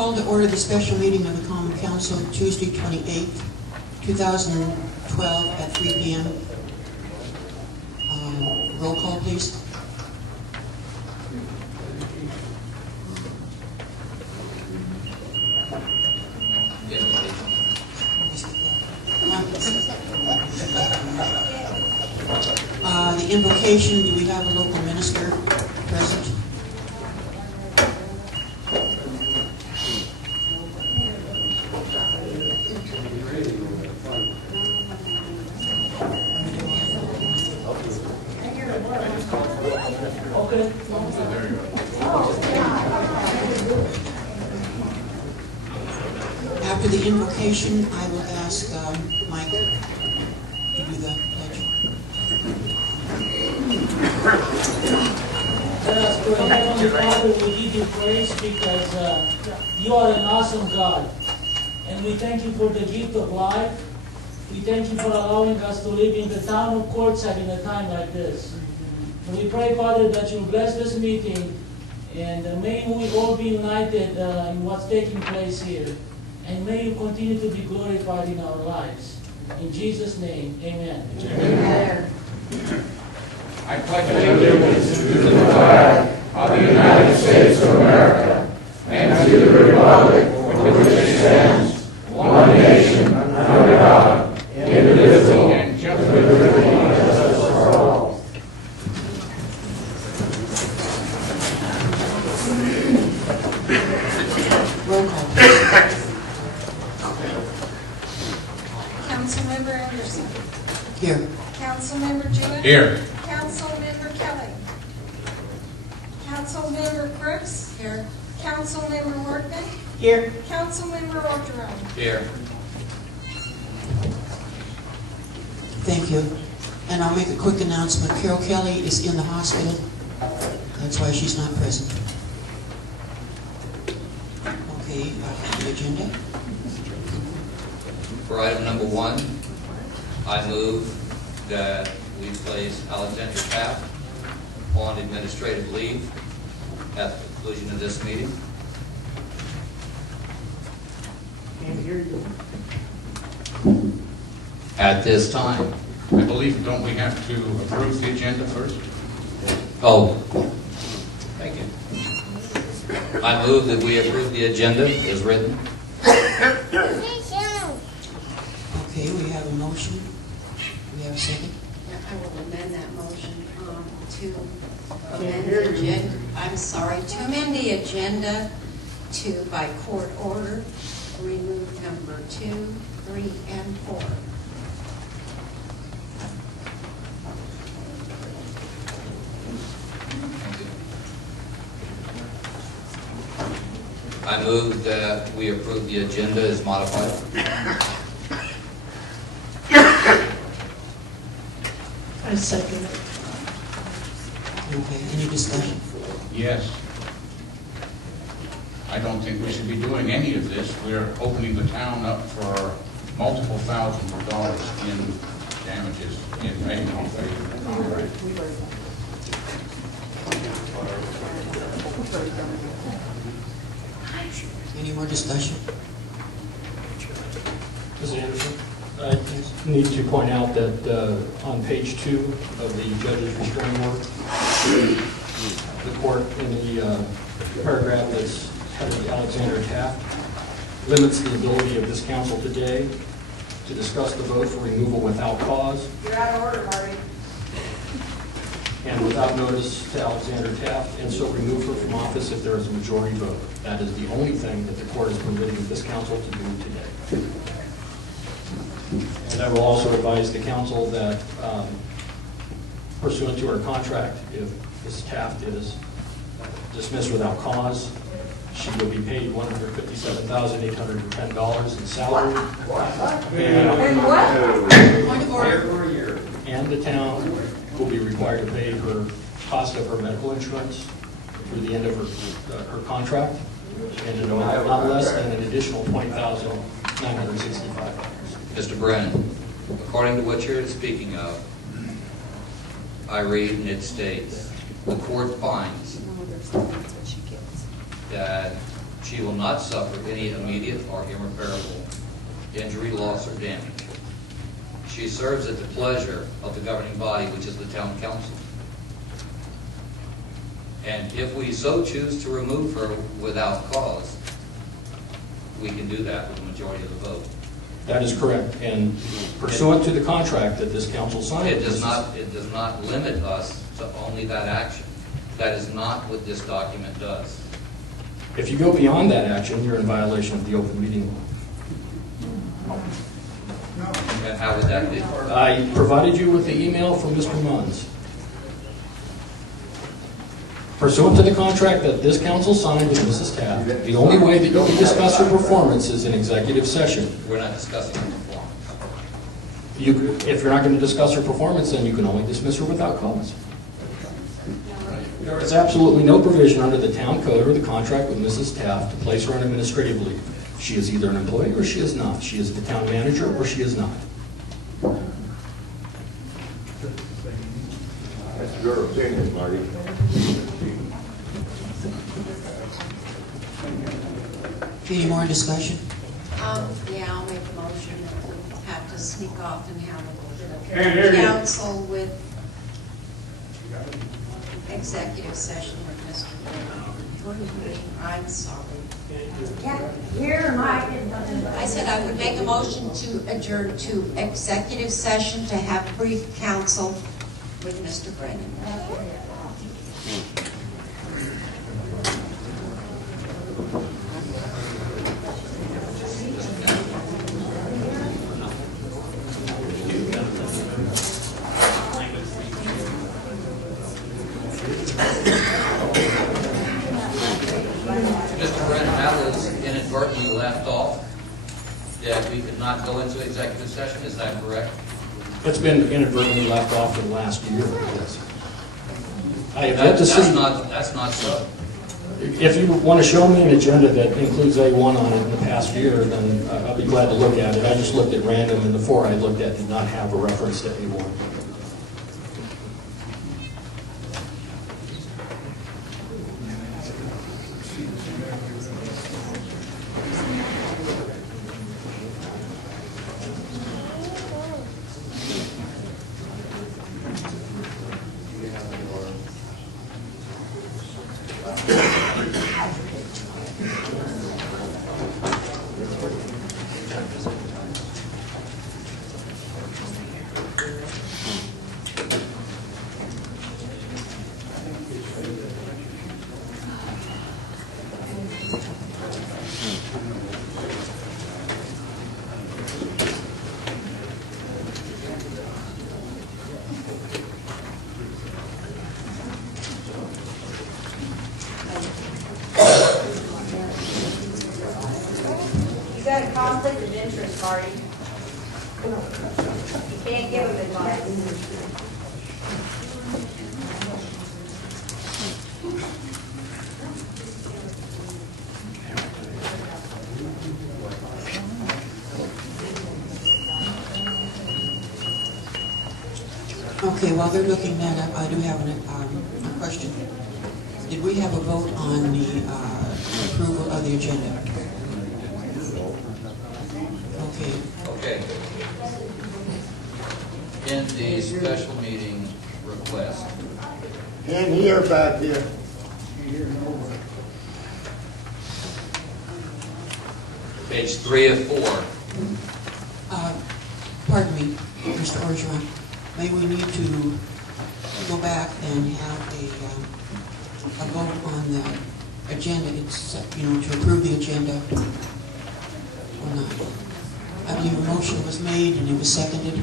call to order the special meeting of the Common Council Tuesday, 28th, 2012 at 3 p.m. Roll call, please. The invocation, do we have a local minister present? After the invocation, I will ask Mike to do the pledge. Let us pray. Heavenly Father, we give you praise because you are an awesome God. And we thank you for the gift of life. We thank you for allowing us to live in the town of Quartzsite in a time like this. And we pray, Father, that you bless this meeting, and may we all be united in what's taking place here. And may you continue to be glorified in our lives. In Jesus' name, amen. Amen. I pledge allegiance to the flag of the United States of America and to the republic for which it stands, one nation, under God, indivisible, and with liberty and justice for all. Roll call. Councilmember Anderson. Here. Councilmember Jewett. Here. Councilmember Kelly. Councilmember Crooks. Here. Councilmember Workman. Here. Councilmember Orgeron. Here. Thank you. And I'll make a quick announcement. Carol Kelly is in the hospital. That's why she's not present. Okay, the agenda. For item number 1, I move that we place Alexander Taft on administrative leave at the conclusion of this meeting. At this time. I believe, don't we have to approve the agenda first? Oh, thank you. I move that we approve the agenda as written. Okay, we have a motion. Do we have a second? I will amend that motion to amend the agenda. I'm sorry, to amend the agenda to, by court order, remove number 2, 3, and 4. I move that we approve the agenda as modified. I second it. Okay, any discussion? Yes. I don't think we should be doing any of this. We're opening the town up for multiple thousands of dollars in damages in paying off the contract. Any more discussion? Mr. Anderson, I need to point out that on page 2 of the judge's restraining order, the court in the paragraph that's headed Alexander Taft limits the ability of this council today to discuss the vote for removal without cause. You're out of order, Marty. And without notice to Alexander Taft, and so remove her from office if there is a majority vote. That is the only thing that the court is permitting this council to do today. And I will also advise the council that pursuant to our contract, if Ms. Taft is dismissed without cause, she will be paid $157,810 in salary. And what? Point of order. And the town will be required to pay her cost of her medical insurance through the end of her contract, and an amount not less than an additional $20,965. Mr. Brennan, according to what you're speaking of, I read and it states, the court finds that She will not suffer any immediate or irreparable injury, loss, or damage. She serves at the pleasure of the governing body, which is the town council. And if we so choose to remove her without cause, we can do that with a majority of the vote. That is correct, and pursuant to the contract that this council signed. It does not limit us to only that action. That is not what this document does. If you go beyond that action, you're in violation of the open meeting law. And how would that be? I provided you with the email from Mr. Munns. Pursuant to the contract that this council signed with Mrs. Taft, the only way that you can discuss her performance is in executive session. We're not discussing her performance. If you're not going to discuss her performance, then you can only dismiss her without cause. There is absolutely no provision under the town code or the contract with Mrs. Taft to place her on administrative leave. She is either an employee or she is not. She is the town manager or she is not. That's your opinion, Marty. Any more discussion? Yeah, I'll make a motion that we have to sneak off and have a little bit of council with executive session with Mr. Green. I'm sorry. I said I would make a motion to adjourn to executive session to have brief council with Mr. Brennan. Mr. Brennan, that was inadvertently left off, that we could not go into executive session, is that correct? It's been inadvertently left off for the last year. Yes. I have yet to see. That's not so. If you want to show me an agenda that includes A1 on it in the past year, then I'll be glad to look at it. I just looked at random, and the 4 I looked at did not have a reference to A1. You got a conflict of interest, Marty. You can't give them advice. Okay, while they're looking that up, I do have a question. Did we have a vote on the approval of the agenda? Okay. Okay. In the special meeting request, Can't hear back here. page 3 of 4, Pardon me, Mr. Orgeron. May we need to go back and have a vote on the agenda, it's, to approve the agenda or not? I believe a motion was made and it was seconded,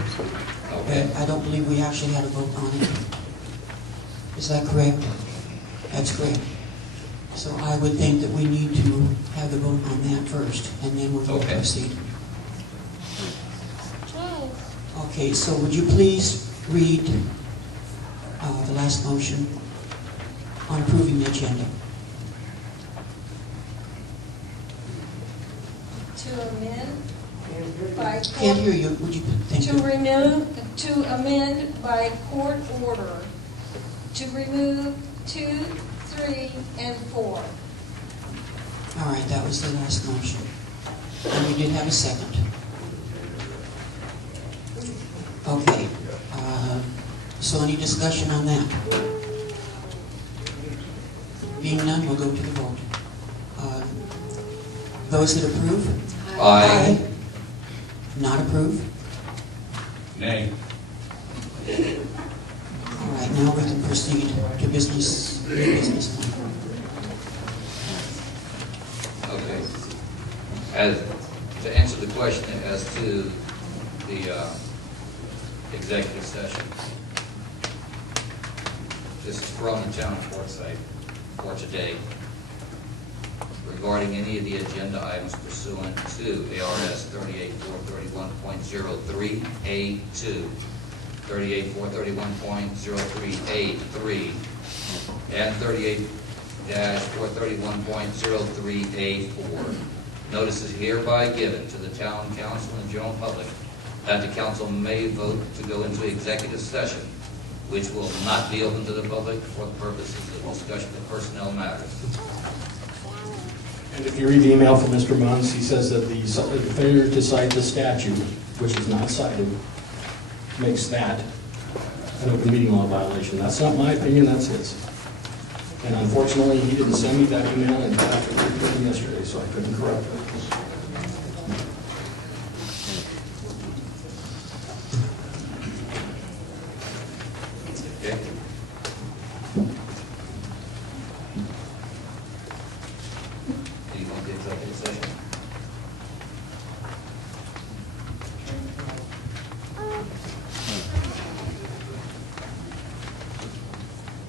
okay. but I don't believe we actually had a vote on it. Is that correct? That's correct. So I would think that we need to have the vote on that first, and then we'll Okay. proceed. Okay, so would you please read the last motion on approving the agenda? To amend by Can't hear you. Would you thank you? to amend by court order, to remove 2, 3, and 4. All right, that was the last motion. And we did have a second. Okay. So any discussion on that? Being none, we'll go to the vote. Those that approve? Aye. Not approve? Nay. All right, now we can proceed to business, new business. Okay. As, to answer the question as to the executive session, this is from the town of Quartzsite for today regarding any of the agenda items pursuant to ARS 38431.03A2, 38431.03A3, and 38-431.03A4. Notice is hereby given to the town council and general public that the council may vote to go into executive session, which will not be open to the public for the purposes of discussion of personnel matters. And if you read the email from Mr. Munns, he says that the failure to cite the statute, which is not cited, makes that an open meeting law violation. That's not my opinion, that's his. And unfortunately, he didn't send me that email until after 3 p.m. yesterday, so I couldn't correct it. Okay? Do you want the executive session?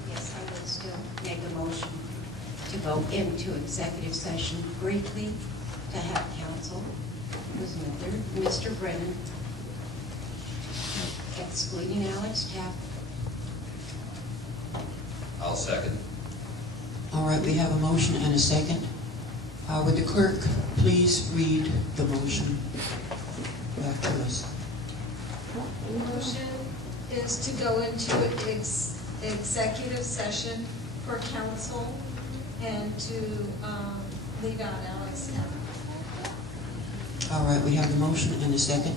Yes, I would still make a motion to go into executive session briefly to have counsel with Mr. Brennan, excluding Alex Taft. I'll second. All right, we have a motion and a second. Would the clerk please read the motion back to us? The motion is to go into executive session for counsel and to leave out Alex Taft. All right, we have the motion and a second.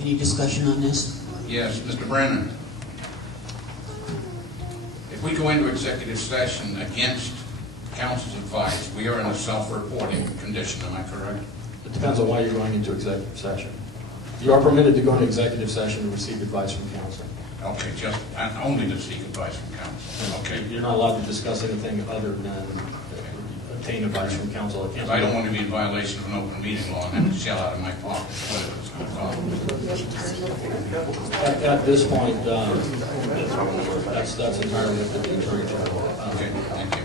Any discussion on this? Yes, Mr. Brennan. If we go into executive session against council's advice, we are in a self-reporting condition, am I correct? It depends on why you're going into executive session. You are permitted to go into executive session to receive advice from counsel. Okay, just only to seek advice from counsel. Okay. You're not allowed to discuss anything other than obtain advice from counsel. Because I don't want to be in violation of an open meeting law and have to shell out of my pocket whatever it's going to cost. At this point, that's entirely up to the Attorney General. Okay, thank you.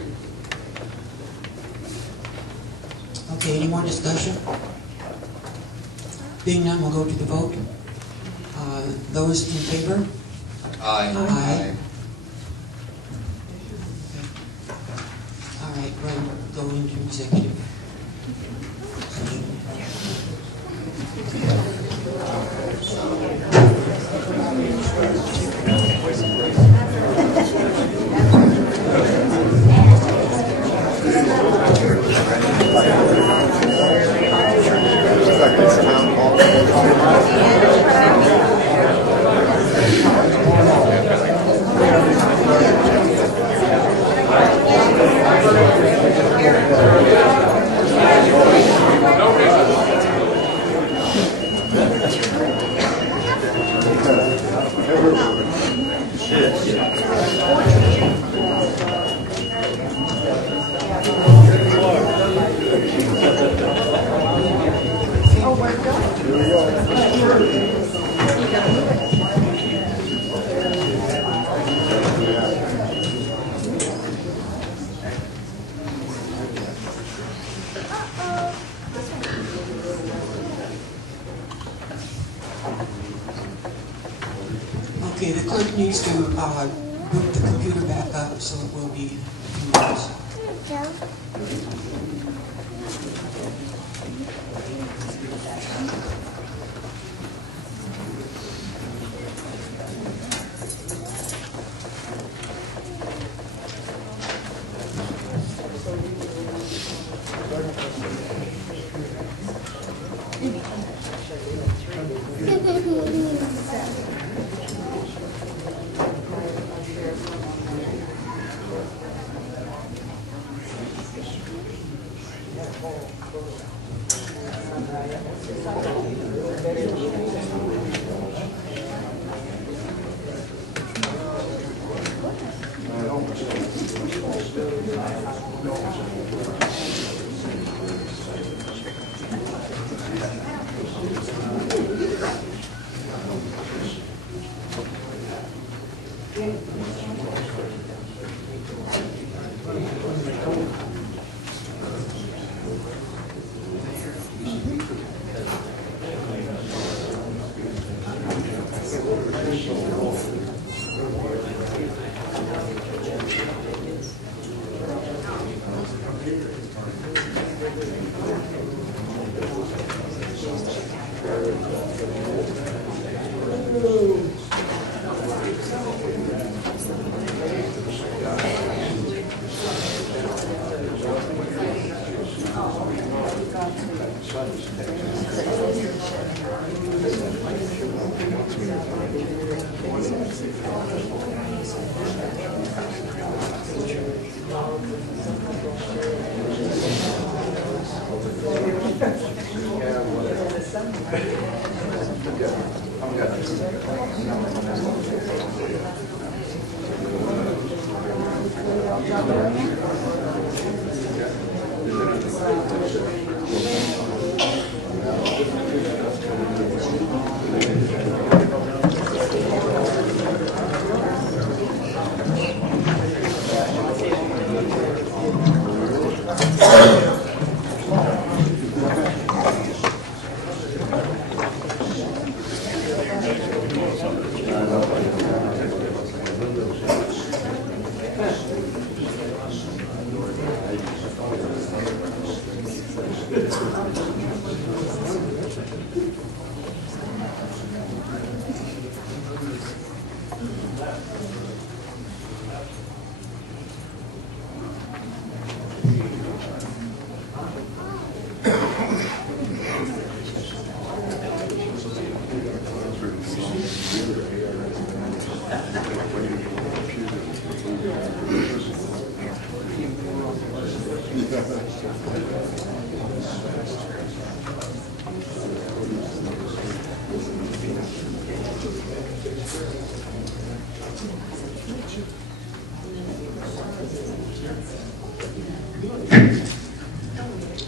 Okay, any more discussion? Being none, we'll go to the vote. Those in favor? Aye. Aye. All right, we'll go into executive session. Okay, the clerk needs to boot the computer back up, so it will be a few minutes.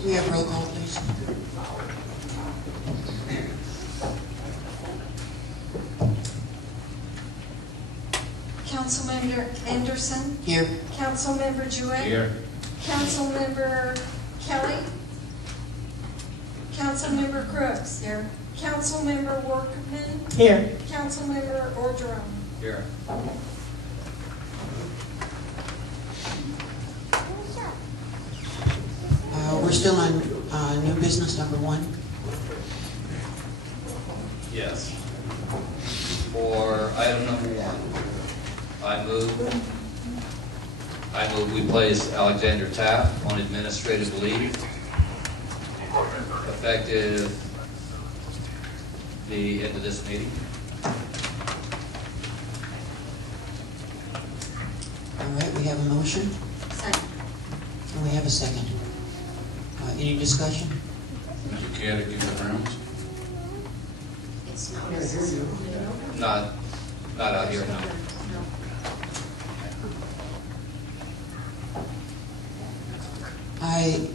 We have roll call, please. Councilmember Anderson, Here. Councilmember Jewett. Here. Councilmember Kelly. Councilmember Crooks. Here. Councilmember Workman. Here. Councilmember Orgeron. Here. We're still on new business number 1. Yes. For item number 1, I move we place Alexander Taft on administrative leave, effective the end of this meeting. All right, we have a motion, Second. and we have a second. Any discussion? Would you care to give the rounds? It's not necessary. Not out here, no. I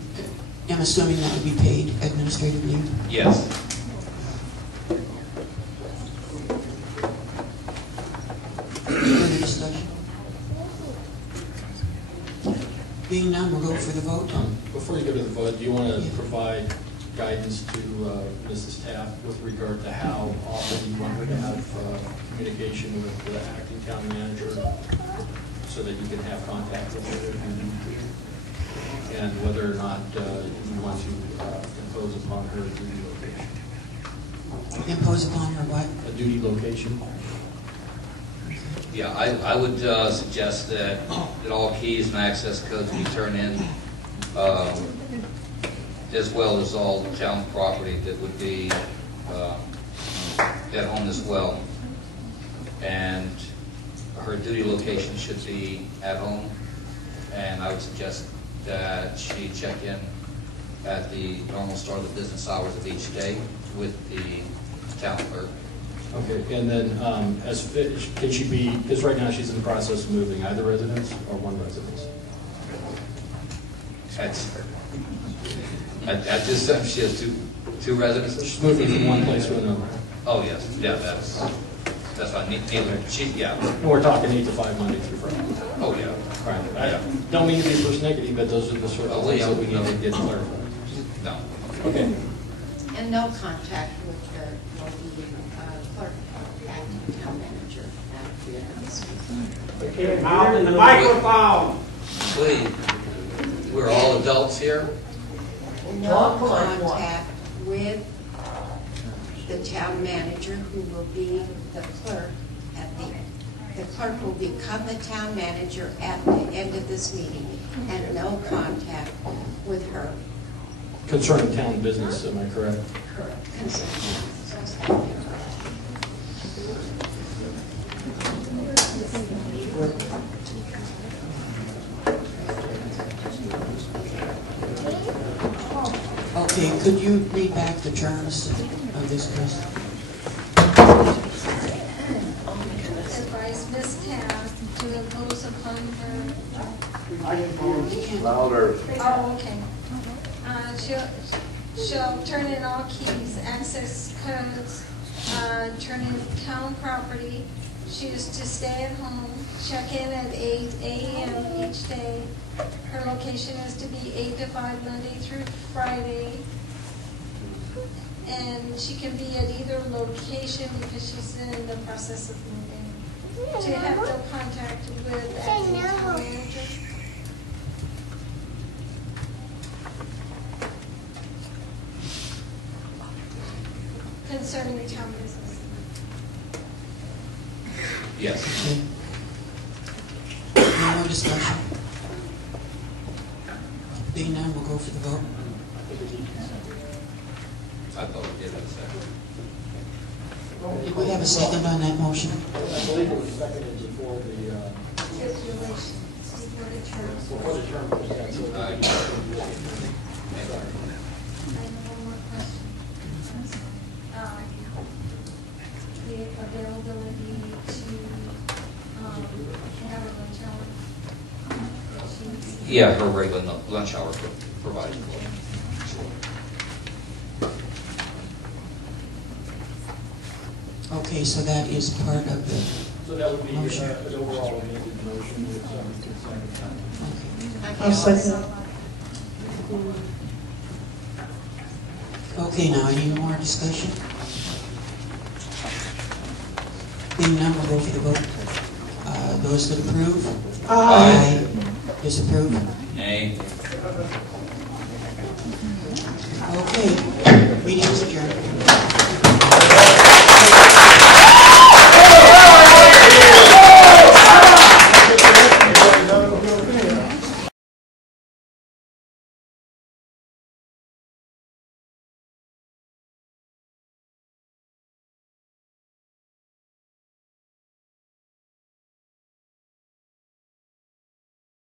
am assuming that would be paid administrative leave. Yes. Further discussion? Being none, we'll go for the vote. Before you go to the vote, do you want to provide guidance to Mrs. Taft with regard to how often you want her to have communication with the acting town manager so that you can have contact with her if you need to? And whether or not you want to impose upon her a duty location? Impose upon her what? A duty location? Yeah, I would suggest that all keys and access codes be turned in, as well as all town property that would be at home as well. And her duty location should be at home. And I would suggest that she check in at the normal start of the business hours of each day with the town clerk. Okay, and then can she be, because right now she's in the process of moving either residence or one residence? At this time, she has two residences. She's moving from one place to another. Oh, yes, yeah, that's fine. Neither, yeah. And we're talking 8 to 5 Monday through Friday. Oh, yeah. Right. I don't mean to be first negative, but those are the sort of things that we need to get clarified. No. Okay. And no contact with the clerk, acting town manager. Okay, mouth in the microphone. Please, we're all adults here. No contact with the town manager, who will be the clerk at the clerk will become the town manager at the end of this meeting, and no contact with her. Concerning town business, am I correct? Correct. Concerning. Okay, could you read back the terms of this, Chris? Advise Ms. Taft to impose upon her. Louder. Oh, okay. She'll turn in all keys, access codes, turn in town property. She is to stay at home, check in at 8 a.m. each day. Her location is to be 8 to 5 Monday through Friday. And she can be at either location because she's in the process of moving. To have no contact with acting town manager. Concerning the town business. Yes. Okay. Any more discussion? Being none, we'll go for the vote. I thought we did have a second. Did we have a second on that motion? I believe it was seconded before the Stipulations, before the terms. term was canceled. I have one more question. The availability to have a lunch hour. Yeah, her regular lunch hour provided for. Okay, so that is part of the So that would be motion. an overall amended motion with consent. Okay. I'll second. Okay, now, any more discussion? Being none, we'll go for the vote. Those that approve? Aye. Disapprove? Nay. Okay, meeting is adjourned.